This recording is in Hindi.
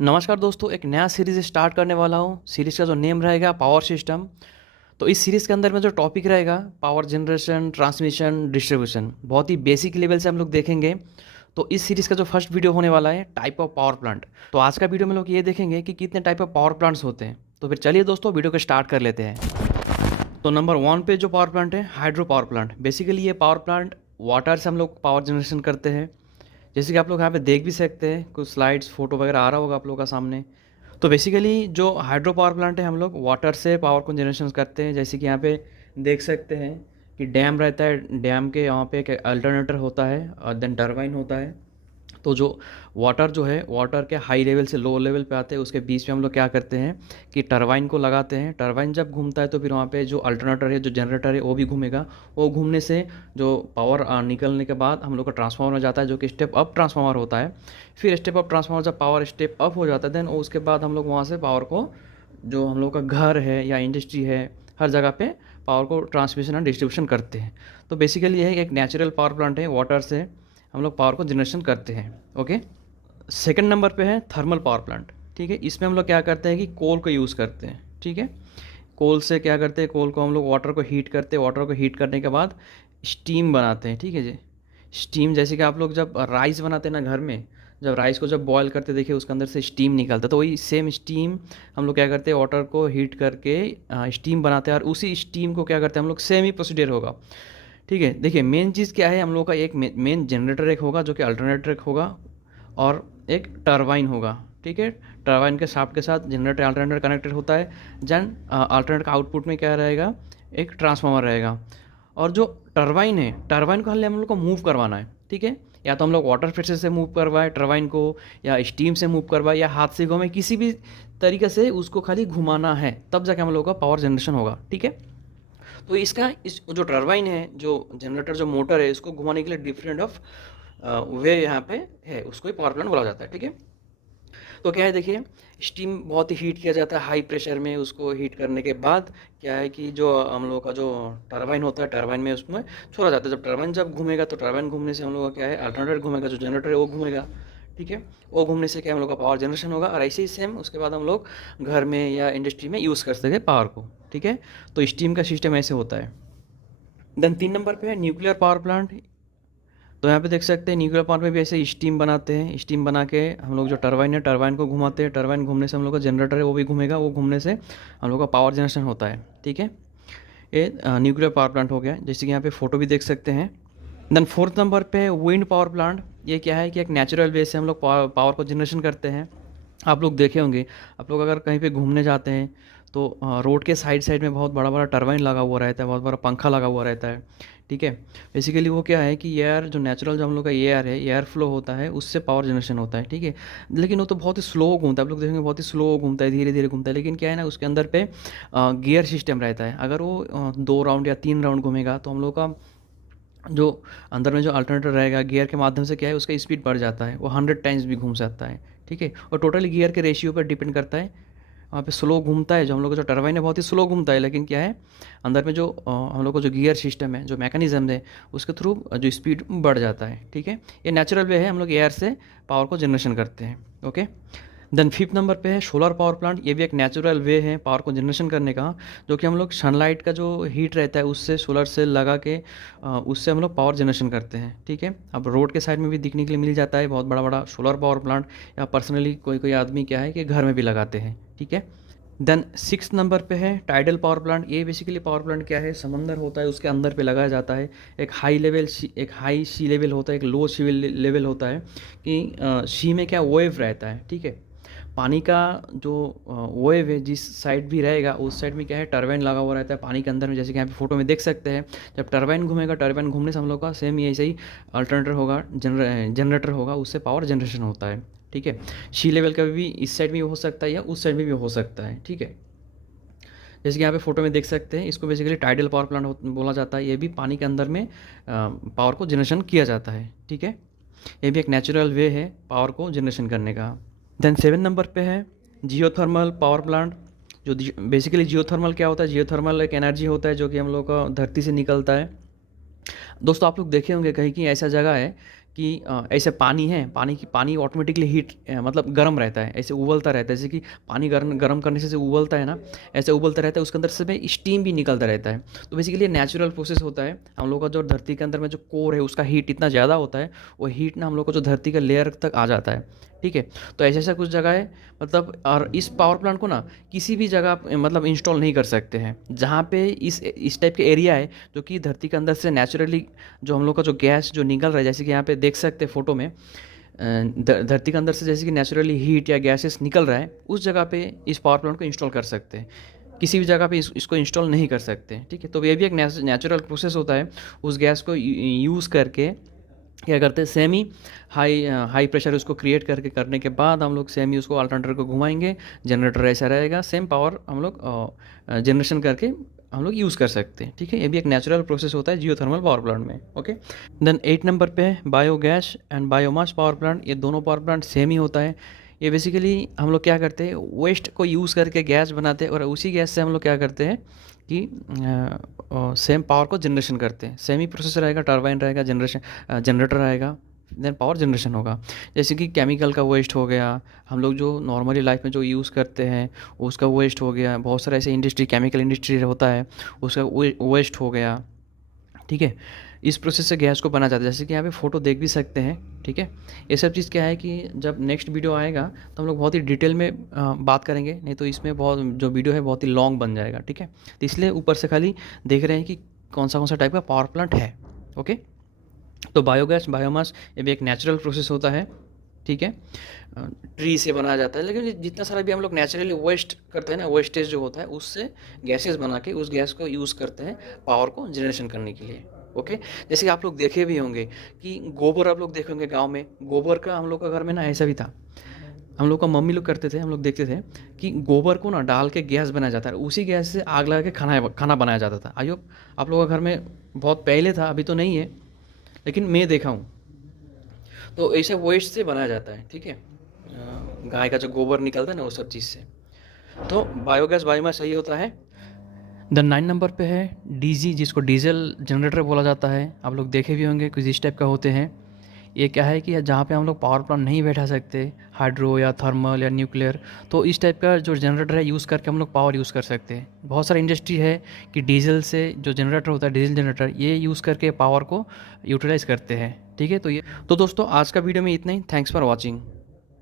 नमस्कार दोस्तों, एक नया सीरीज़ स्टार्ट करने वाला हूँ। सीरीज़ का जो नेम रहेगा पावर सिस्टम। तो इस सीरीज़ के अंदर में जो टॉपिक रहेगा पावर जनरेशन, ट्रांसमिशन, डिस्ट्रीब्यूशन, बहुत ही बेसिक लेवल से हम लोग देखेंगे। तो इस सीरीज़ का जो फर्स्ट वीडियो होने वाला है टाइप ऑफ पावर प्लांट। तो आज का वीडियो में लोग ये देखेंगे कि कितने टाइप ऑफ पावर प्लांट्स होते हैं। तो फिर चलिए दोस्तों वीडियो को स्टार्ट कर लेते हैं। तो नंबर वन पे जो पावर प्लांट है हाइड्रो पावर प्लांट। बेसिकली ये पावर प्लांट वाटर से हम लोग पावर जनरेशन करते हैं। जैसे कि आप लोग यहाँ पे देख भी सकते हैं, कुछ स्लाइड्स फोटो वगैरह आ रहा होगा आप लोगों का सामने। तो बेसिकली जो हाइड्रो पावर प्लांट है हम लोग वाटर से पावर को जनरेशन करते हैं। जैसे कि यहाँ पे देख सकते हैं कि डैम रहता है, डैम के यहाँ पे एक अल्टरनेटर होता है और देन टरबाइन होता है। तो जो वाटर जो है वाटर के हाई लेवल से लो लेवल पे आते हैं, उसके बीच में हम लोग क्या करते हैं कि टरबाइन को लगाते हैं। टरबाइन जब घूमता है तो फिर वहाँ पे जो अल्टरनेटर है, जो जनरेटर है, वो भी घूमेगा। वो घूमने से जो पावर निकलने के बाद हम लोग का ट्रांसफार्मर में जाता है, जो कि स्टेप अप ट्रांसफार्मर होता है। फिर स्टेप अप ट्रांसफार्मर जब पावर स्टेप अप हो जाता है देन उसके बाद हम लोग वहाँ से पावर को, जो हम लोग का घर है या इंडस्ट्री है, हर जगह पे पावर को ट्रांसमिशन एंड डिस्ट्रीब्यूशन करते हैं। तो बेसिकली ये एक नेचुरल पावर प्लांट है, वाटर से हम लोग पावर को जनरेशन करते हैं। ओके। सेकंड नंबर पे है थर्मल पावर प्लांट। ठीक है, इसमें हम लोग क्या करते हैं कि कोल को यूज़ करते हैं। ठीक है, कोल से क्या करते हैं, कोल को हम लोग वाटर को हीट करते हैं। वाटर को हीट करने के बाद स्टीम बनाते हैं। ठीक है जी, स्टीम जैसे कि आप लोग जब राइस बनाते हैं ना घर में, जब राइस को जब बॉयल करते देखिए उसके अंदर से स्टीम निकलता है, तो वही सेम स्टीम हम लोग क्या करते हैं, वाटर को हीट करके स्टीम बनाते हैं और उसी स्टीम को क्या करते हैं हम लोग, सेम ही प्रोसीडियर होगा। ठीक है, देखिए मेन चीज़ क्या है, हम लोग का एक मेन जनरेटर एक होगा जो कि अल्टरनेटर एक होगा और एक टरबाइन होगा। ठीक है, टरबाइन के शाफ्ट के साथ जनरेटर अल्टरनेटर कनेक्टेड होता है। जन अल्टरनेटर का आउटपुट में क्या रहेगा, एक ट्रांसफार्मर रहेगा। और जो टरबाइन है, टरबाइन को हम लोग को मूव करवाना है। ठीक है, या तो हम लोग वाटर प्रेशर से मूव करवाएं टरबाइन को, या स्टीम से मूव करवाएं, या हाथ से घुमाएं, किसी भी तरीके से उसको खाली घुमाना है, तब जाके हम लोग का पावर जनरेशन होगा। ठीक है, तो इसका इस जो टरबाइन है, जो जनरेटर, जो मोटर है, इसको घुमाने के लिए डिफरेंट ऑफ वे यहाँ पे है, उसको ही पावर प्लांट बोला जाता है। ठीक है, तो क्या है देखिए, स्टीम बहुत ही हीट किया जाता है हाई प्रेशर में। उसको हीट करने के बाद क्या है कि जो हम लोग का जो टरबाइन होता है, टरबाइन में उसमें छोड़ा जाता है। जब टरबाइन जब घूमेगा तो टरबाइन घूमने से हम लोग का क्या है, अल्टरनेटर घूमेगा, जो जनरेटर है वो घूमेगा। ठीक है, वो घूमने से क्या हम लोग का पावर जनरेशन होगा। और ऐसे ही सेम उसके बाद हम लोग घर में या इंडस्ट्री में यूज़ कर सके पावर को। ठीक है, तो स्टीम का सिस्टम ऐसे होता है। देन 3 नंबर पे है न्यूक्लियर पावर प्लांट। तो यहाँ पे देख सकते हैं न्यूक्लियर पावर में भी ऐसे स्टीम बनाते हैं। स्टीम बना के हम लोग जो टरबाइन है, टरबाइन को घुमाते हैं। टरबाइन घूमने से हम लोग का जनरेटर है वो भी घूमेगा, वो घूमने से हम लोग का पावर जनरेशन होता है। ठीक है, ये न्यूक्लियर पावर प्लांट हो गया, जैसे कि यहाँ पे फोटो भी देख सकते हैं। देन 4th नंबर पे विंड पावर प्लांट। ये क्या है कि एक नेचुरल वे से हम लोग पावर को जनरेशन करते हैं। आप लोग देखे होंगे, आप लोग अगर कहीं पे घूमने जाते हैं तो रोड के साइड साइड में बहुत बड़ा बड़ा टरबाइन लगा हुआ रहता है, बहुत बड़ा पंखा लगा हुआ रहता है। ठीक है, बेसिकली वो क्या है कि एयर, जो नेचुरल जो हम लोग का एयर है, एयर फ्लो होता है, उससे पावर जनरेशन होता है। ठीक है, लेकिन वो तो बहुत ही स्लो घूमता है। आप लोग देखेंगे बहुत ही स्लो घूमता है, धीरे धीरे घूमता है। लेकिन क्या है ना, उसके अंदर पे गियर सिस्टम रहता है। अगर वो 2 राउंड या 3 राउंड घूमेगा तो हम लोग का जो अंदर में जो अल्टरनेटर रहेगा, गियर के माध्यम से क्या है, उसका स्पीड बढ़ जाता है, वो 100 टाइम्स भी घूम सकता है। ठीक है, और टोटली गियर के रेशियो पर डिपेंड करता है। वहाँ पे स्लो घूमता है, जो हम लोग का जो टरबाइन है बहुत ही स्लो घूमता है। लेकिन क्या है, अंदर में जो हम लोग का जो गियर सिस्टम है, जो मैकेनिज्म है, उसके थ्रू जो स्पीड बढ़ जाता है। ठीक है, ये नेचुरल वे है, हम लोग एयर से पावर को जनरेशन करते हैं। ओके। देन 5th नंबर पे है सोलर पावर प्लांट। ये भी एक नेचुरल वे है पावर को जनरेशन करने का, जो कि हम लोग सनलाइट का जो हीट रहता है उससे सोलर सेल लगा के उससे हम लोग पावर जनरेशन करते हैं। ठीक है, अब रोड के साइड में भी दिखने के लिए मिल जाता है बहुत बड़ा बड़ा सोलर पावर प्लांट, या पर्सनली कोई कोई आदमी क्या है कि घर में भी लगाते हैं। ठीक है। देन 6th नंबर पे है टाइडल पावर प्लांट। ये बेसिकली पावर प्लांट क्या है, समंदर होता है, उसके अंदर पे लगाया जाता है। एक हाई सी लेवल होता है, एक लो सी लेवल होता है कि सी में क्या वेव रहता है। ठीक है, पानी का जो वेव है जिस साइड भी रहेगा उस साइड में क्या है, टरबाइन लगा हुआ रहता है पानी के अंदर में। जैसे कि यहाँ पे फोटो में देख सकते हैं, जब टरबाइन घूमेगा, टरबाइन घूमने से हम लोग का सेम ही ऐसे ही अल्टरनेटर होगा, जनरेटर होगा, उससे पावर जनरेशन होता है। ठीक है, सी लेवल का भी इस साइड में भी हो सकता है या उस साइड में भी हो सकता है। ठीक है, जैसे कि यहाँ पे फोटो में देख सकते हैं, इसको बेसिकली टाइडल पावर प्लांट बोला जाता है। ये भी पानी के अंदर में पावर को जनरेशन किया जाता है। ठीक है, ये भी एक नेचुरल वे है पावर को जनरेशन करने का। देन 7 नंबर पे है जियोथर्मल पावर प्लांट। जो बेसिकली जियोथर्मल क्या होता है, जियोथर्मल एक एनर्जी होता है जो कि हम लोग का धरती से निकलता है। दोस्तों आप लोग देखे होंगे कहीं कि ऐसा जगह है कि ऐसे पानी है, पानी ऑटोमेटिकली हीट मतलब गर्म रहता है, ऐसे उबलता रहता है, जैसे कि पानी गर्म गर्म करने से उबलता है ना, ऐसे उबलता रहता है, उसके अंदर से में स्टीम भी निकलता रहता है। तो बेसिकली नेचुरल प्रोसेस होता है। हम लोग का जो धरती के अंदर में जो कोर है उसका हीट इतना ज़्यादा होता है, वो हीट ना हम लोग को जो धरती के लेयर तक आ जाता है, ठीक है। तो ऐसा ऐसा कुछ जगह है, मतलब और इस पावर प्लांट को ना किसी भी जगह मतलब इंस्टॉल नहीं कर सकते हैं जहाँ पे इस टाइप के एरिया है जो कि धरती के अंदर से नेचुरली जो हम लोग का जो गैस जो निकल रहा है, जैसे कि यहाँ पे देख सकते हैं फोटो में, धरती के अंदर से जैसे कि नेचुरली हीट या गैसेस निकल रहा है, उस जगह पे इस पावर प्लांट को इंस्टॉल कर सकते हैं। किसी भी जगह पे इसको इंस्टॉल नहीं कर सकते, ठीक है। तो ये भी एक नेचुरल प्रोसेस होता है। उस गैस को यूज़ करके क्या करते हैं, सेमी हाई हाई प्रेशर उसको क्रिएट करके करने के बाद हम लोग सेमी उसको अल्टरनेटर को घुमाएंगे, जनरेटर ऐसा रहेगा, सेम पावर हम लोग जनरेशन करके हम लोग यूज़ कर सकते हैं, ठीक है। ये भी एक नेचुरल प्रोसेस होता है जियोथर्मल पावर प्लांट में, ओके। देन 8 नंबर पे है biogas and biomass power plant. ये दोनों पावर प्लांट सेम ही होता है। ये बेसिकली हम लोग क्या करते हैं, वेस्ट को यूज़ करके गैस बनाते हैं और उसी गैस से हम लोग क्या करते हैं कि सेम पावर को जनरेशन करते हैं। सेम ही प्रोसेस रहेगा, टरबाइन रहेगा, जनरेटर रहेगा, देन पावर जनरेशन होगा। जैसे कि केमिकल का वेस्ट हो गया, हम लोग जो नॉर्मली लाइफ में जो यूज़ करते हैं उसका वेस्ट हो गया, बहुत सारे ऐसे इंडस्ट्री केमिकल इंडस्ट्री होता है उसका वेस्ट हो गया, ठीक है। इस प्रोसेस से गैस को बना जाता है, जैसे कि यहाँ पे फ़ोटो देख भी सकते हैं, ठीक है। ये सब चीज़ क्या है कि जब नेक्स्ट वीडियो आएगा तो हम लोग बहुत ही डिटेल में बात करेंगे, नहीं तो इसमें बहुत जो वीडियो है बहुत ही लॉन्ग बन जाएगा, ठीक है। तो इसलिए ऊपर से खाली देख रहे हैं कि कौन सा टाइप का पावर प्लांट है, ओके। तो बायोगैस बायोमास ये भी एक नेचुरल प्रोसेस होता है, ठीक है। ट्री से बनाया जाता है, लेकिन जितना सारा भी हम लोग नेचुरली वेस्ट करते हैं ना, वेस्टेज जो होता है उससे गैसेस बना के उस गैस को यूज़ करते हैं पावर को जनरेशन करने के लिए, ओके। जैसे कि आप लोग देखे भी होंगे कि गोबर आप लोग देखे होंगे गाँव में, गोबर का हम लोग का घर में ना ऐसा भी था, हम लोग का मम्मी लोग करते थे, हम लोग देखते थे कि गोबर को ना डाल के गैस बनाया जाता है, उसी गैस से आग लगा के खाना बनाया जाता था। आई होप आप लोगों के घर में बहुत पहले था, अभी तो नहीं है, लेकिन मैं देखा हूँ। तो ऐसे वेस्ट से बनाया जाता है, ठीक है। गाय का जो गोबर निकलता है ना, वो सब चीज़ से। तो बायोगैस बायोमास सही होता है। द 9 नंबर पे है डीजी, जिसको डीजल जनरेटर बोला जाता है। आप लोग देखे भी होंगे कुछ इस टाइप का होते हैं। ये क्या है कि जहाँ पे हम लोग पावर प्लांट नहीं बैठा सकते, हाइड्रो या थर्मल या न्यूक्लियर, तो इस टाइप का जो जनरेटर है यूज़ करके हम लोग पावर यूज़ कर सकते हैं। बहुत सारी इंडस्ट्री है कि डीजल से जो जनरेटर होता है, डीजल जनरेटर, ये यूज़ करके पावर को यूटिलाइज़ करते हैं, ठीक है। तो दोस्तों आज का वीडियो में इतना ही। Thanks for watching.